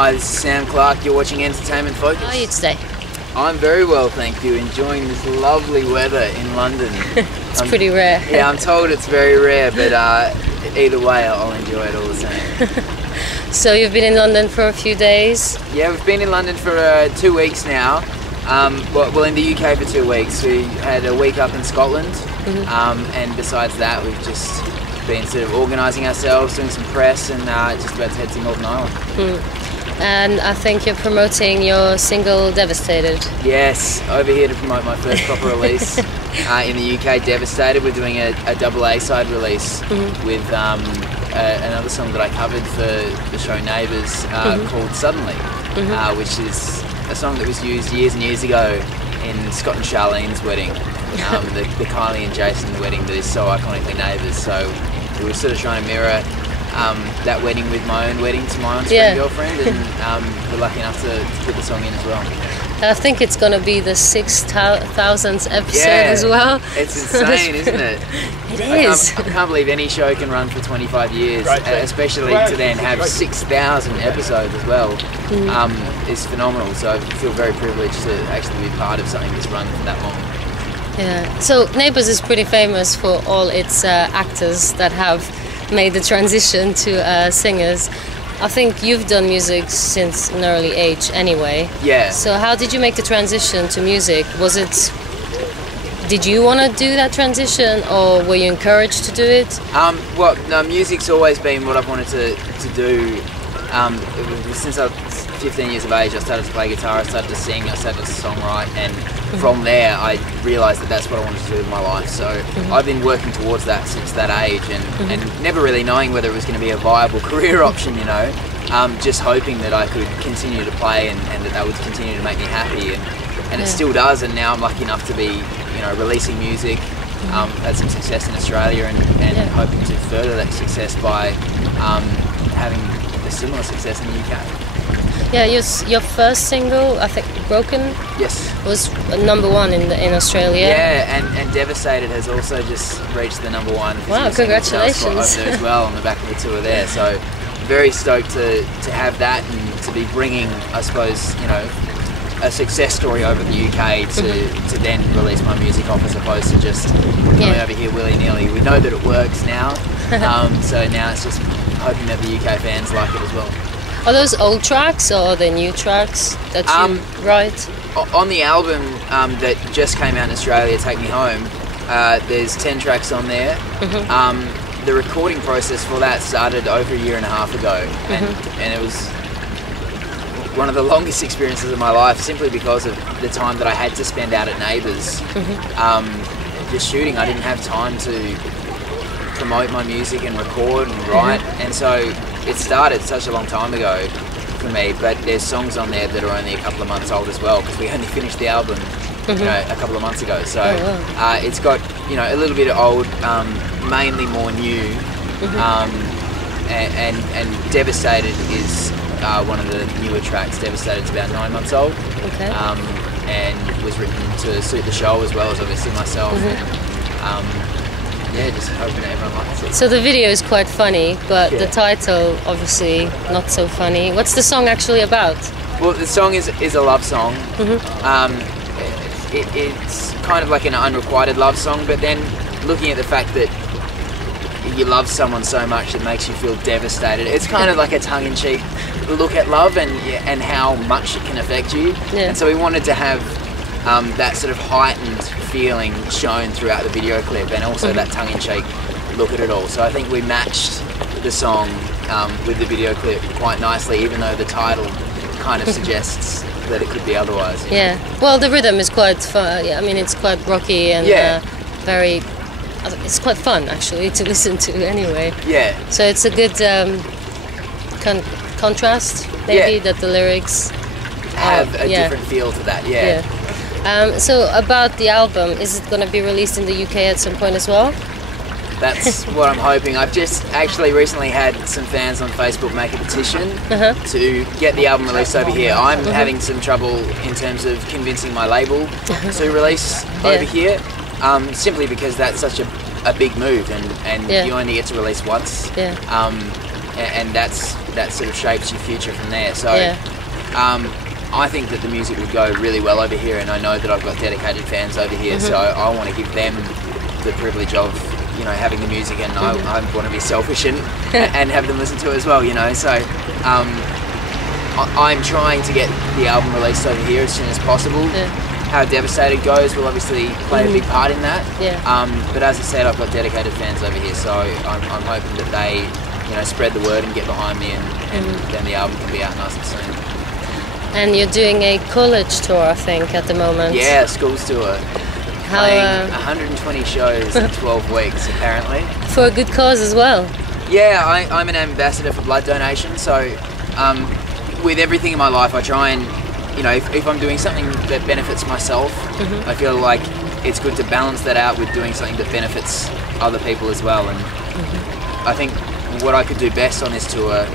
Hi, this is Sam Clark. You're watching Entertainment Focus. How are you today? I'm very well, thank you. Enjoying this lovely weather in London. It's pretty rare. Yeah, I'm told it's very rare, but either way, I'll enjoy it all the same. So you've been in London for a few days? Yeah, we've been in London for 2 weeks now. Well, in the UK for 2 weeks. We had a week up in Scotland, and besides that, we've just been sort of organising ourselves, doing some press, and just about to head to Northern Ireland. And I think you're promoting your single Devastated. Yes, over here to promote my first proper release in the UK, Devastated. We're doing a double A-side release with another song that I covered for the show Neighbours called Suddenly, which is a song that was used years and years ago in Scott and Charlene's wedding, the Kylie and Jason wedding that is so iconically Neighbours. So we were sort of trying to mirror that wedding with my own wedding to my on-screen girlfriend, and we're lucky enough to put the song in as well. I think it's going to be the 6,000th episode as well. It's insane, isn't it? It is. I can't believe any show can run for 25 years, especially to then have 6,000 episodes as well. Is phenomenal. So I feel very privileged to actually be part of something that's run for that long. Yeah. So Neighbours is pretty famous for all its actors that have made the transition to singers. I think you've done music since an early age anyway. Yeah. So how did you make the transition to music? Did you want to do that transition, or were you encouraged to do it? Well, no, music's always been what I've wanted to do. Since I was 15 years of age, I started to play guitar, I started to sing, I started to songwrite, and from there I realised that that's what I wanted to do with my life. So I've been working towards that since that age, and never really knowing whether it was going to be a viable career option, you know, just hoping that I could continue to play and that would continue to make me happy, and it still does. And now I'm lucky enough to be, you know, releasing music, had some success in Australia, and hoping to further that success by having a similar success in the UK. Yeah, your first single, I think, Broken, was #1 in Australia. Yeah, and Devastated has also just reached the #1. Wow, congratulations! Over there as well on the back of the tour there. So very stoked to have that, and to be bringing, I suppose, you know, a success story over the UK to then release my music off, as opposed to just coming over here willy-nilly. We know that it works now, so now it's just hoping that the UK fans like it as well. Are those old tracks or are they new tracks that you write? On the album that just came out in Australia, Take Me Home, there's 10 tracks on there. The recording process for that started over 1.5 years ago, and it was one of the longest experiences of my life, simply because of the time that I had to spend out at Neighbours. Just shooting, I didn't have time to promote my music and record and write, and so it started such a long time ago for me. But there's songs on there that are only a couple of months old as well, because we only finished the album you know, a couple of months ago. So it's got, you know, a little bit of old, mainly more new, and Devastated is one of the newer tracks. Devastated's about 9 months old, and was written to suit the show as well as obviously myself. Yeah, just hoping that everyone likes it. So the video is quite funny, but the title obviously not so funny. What's the song actually about? Well, the song is a love song. It's kind of like an unrequited love song, but then looking at the fact that you love someone so much it makes you feel devastated. It's kind of like a tongue-in-cheek look at love and how much it can affect you. And so we wanted to have that sort of heightened feeling shown throughout the video clip, and also that tongue-in-cheek look at it all. So I think we matched the song with the video clip quite nicely, even though the title kind of suggests that it could be otherwise. Yeah. Well, the rhythm is quite fun. I mean, it's quite rocky and very. It's quite fun actually to listen to anyway. Yeah. So it's a good contrast, maybe, that the lyrics have a different feel to that. So about the album, is it going to be released in the UK at some point as well? That's what I'm hoping. I've just actually recently had some fans on Facebook make a petition to get the album released over here. I'm having some trouble in terms of convincing my label to release over here, simply because that's such a big move, and you only get to release once. and that sort of shapes your future from there. So I think that the music would go really well over here, and I know that I've got dedicated fans over here, so I want to give them the privilege of, you know, having the music, and I want to be selfish and have them listen to it as well, you know. So I'm trying to get the album released over here as soon as possible. How Devastated goes will obviously play a big part in that. But as I said, I've got dedicated fans over here, so I'm hoping that they, you know, spread the word and get behind me, and then the album can be out nice and soon. And you're doing a college tour, I think, at the moment. Yeah, schools tour. Playing 120 shows in 12 weeks, apparently. For a good cause as well. Yeah, I'm an ambassador for blood donation, so with everything in my life I try and, you know, if I'm doing something that benefits myself, I feel like it's good to balance that out with doing something that benefits other people as well. And I think what I could do best on this tour,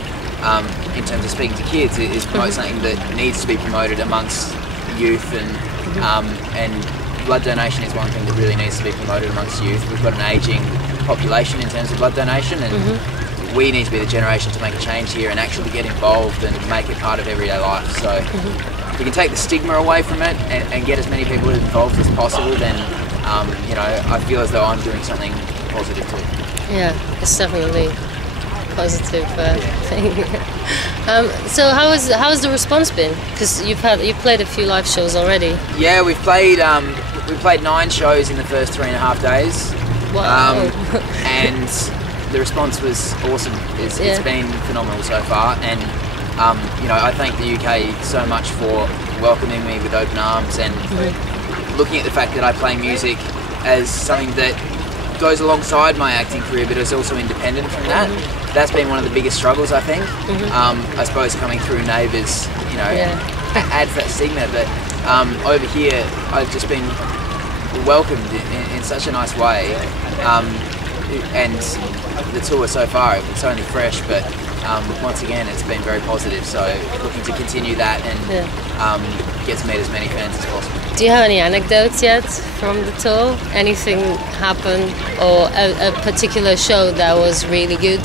in terms of speaking to kids, is promote something that needs to be promoted amongst youth, and blood donation is one thing that really needs to be promoted amongst youth. We've got an ageing population in terms of blood donation, and we need to be the generation to make a change here and actually get involved and make it part of everyday life. So if we can take the stigma away from it and get as many people involved as possible, then you know, I feel as though I'm doing something positive too. Yeah, it's definitely positive thing. So how has the response been? Because you've played a few live shows already. Yeah, we've played 9 shows in the first 3.5 days. Wow. And the response was awesome. It's been phenomenal so far, and you know, I thank the UK so much for welcoming me with open arms, and looking at the fact that I play music as something that goes alongside my acting career, but is also independent from that. That's been one of the biggest struggles, I think. I suppose coming through Neighbours, you know, adds that stigma, but over here I've just been welcomed in such a nice way, and the tour so far, it's only fresh, but once again it's been very positive, so looking to continue that and get to meet as many fans as possible. Do you have any anecdotes yet from the tour? Anything happened, or a particular show that was really good?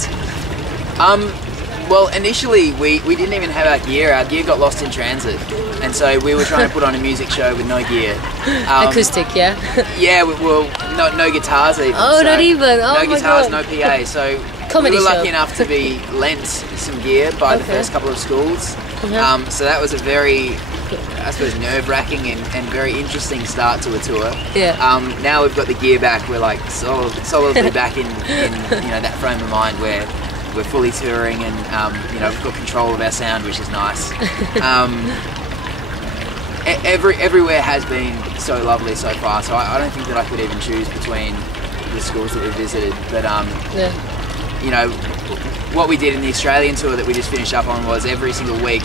Well, initially we didn't even have our gear. Our gear got lost in transit, and so we were trying to put on a music show with no gear. Acoustic, yeah? Yeah, well, no guitars even. Oh, so not even? Oh, no guitars, no PA. So comedy we were show. lucky enough to be lent some gear by the first couple of schools. So that was a very, I suppose, nerve-wracking and very interesting start to a tour. Now we've got the gear back. We're like solidly back in you know, that frame of mind where we're fully touring, and you know, we've got control of our sound, which is nice. Everywhere has been so lovely so far, so I don't think that I could even choose between the schools that we visited. But you know, what we did in the Australian tour that we just finished up on was every single week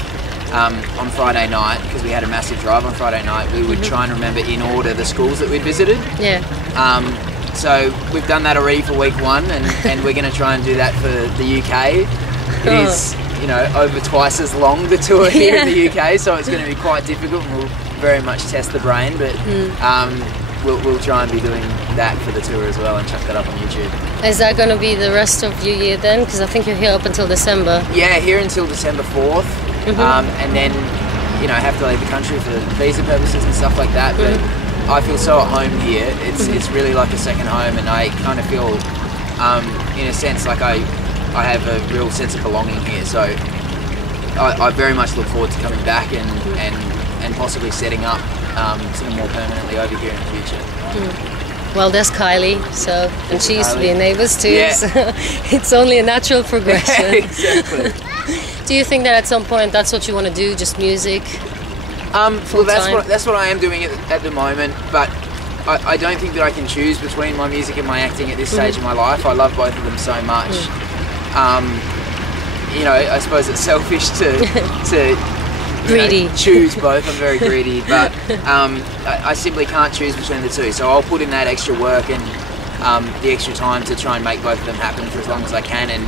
on Friday night, because we had a massive drive on Friday night, we would try and remember in order the schools that we'd visited. So we've done that already for week 1, and we're going to try and do that for the UK. It is, you know, over twice as long, the tour here in the UK, so it's going to be quite difficult, and we'll very much test the brain, but we'll try and be doing that for the tour as well, and chuck that up on YouTube. Is that going to be the rest of your year then? Because I think you're here up until December. Yeah, here until December 4th, and then, you know, have to leave the country for visa purposes and stuff like that, but I feel so at home here. It's really like a second home, and I kind of feel, in a sense, like I have a real sense of belonging here. So I very much look forward to coming back and possibly setting up something more permanently over here in the future. Well, there's Kylie, so, and she used to be in Neighbours too. Yeah. So it's only a natural progression. Exactly. Do you think that at some point that's what you want to do, just music? Well, that's what I am doing at the moment, but I don't think that I can choose between my music and my acting at this stage of my life. I love both of them so much. You know, I suppose it's selfish to greedy. Choose both. I'm very greedy, but I simply can't choose between the two. So I'll put in that extra work and the extra time to try and make both of them happen for as long as I can, and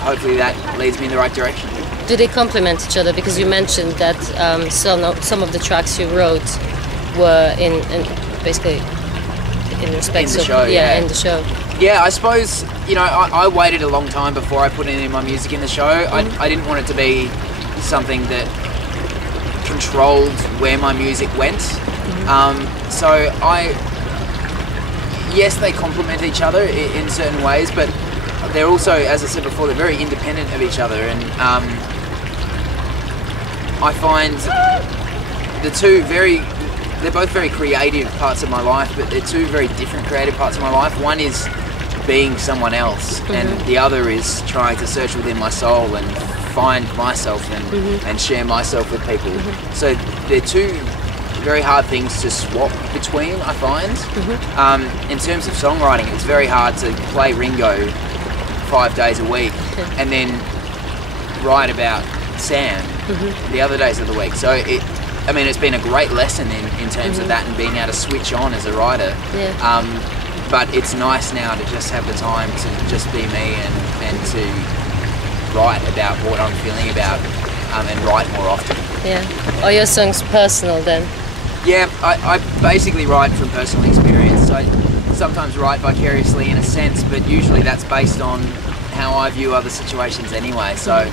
hopefully that leads me in the right direction. Do they complement each other? Because you mentioned that some of the tracks you wrote were in basically in respect in the show, in the show. Yeah, I suppose, you know, I waited a long time before I put any of my music in the show. I didn't want it to be something that controlled where my music went. So yes, they complement each other in certain ways, but they're also, as I said before, they're very independent of each other. And I find the two they're both very creative parts of my life, but they're two very different creative parts of my life. One is being someone else, and the other is trying to search within my soul and find myself and share myself with people. So they're two very hard things to swap between, I find. In terms of songwriting, it's very hard to play Ringo 5 days a week and then write about Sam the other days of the week. So it's been a great lesson in terms of that and being able to switch on as a writer. But it's nice now to just have the time to just be me and to write about what I'm feeling about and write more often. Are your songs personal then? Yeah, I basically write from personal experience. I sometimes write vicariously in a sense, but usually that's based on how I view other situations anyway. So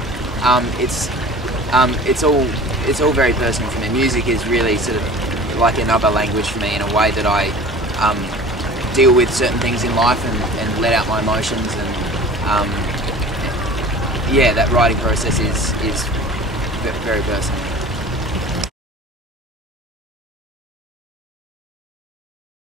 it's all very personal for me. Music is really sort of like another language for me in a way that I deal with certain things in life and let out my emotions, and that writing process is very personal.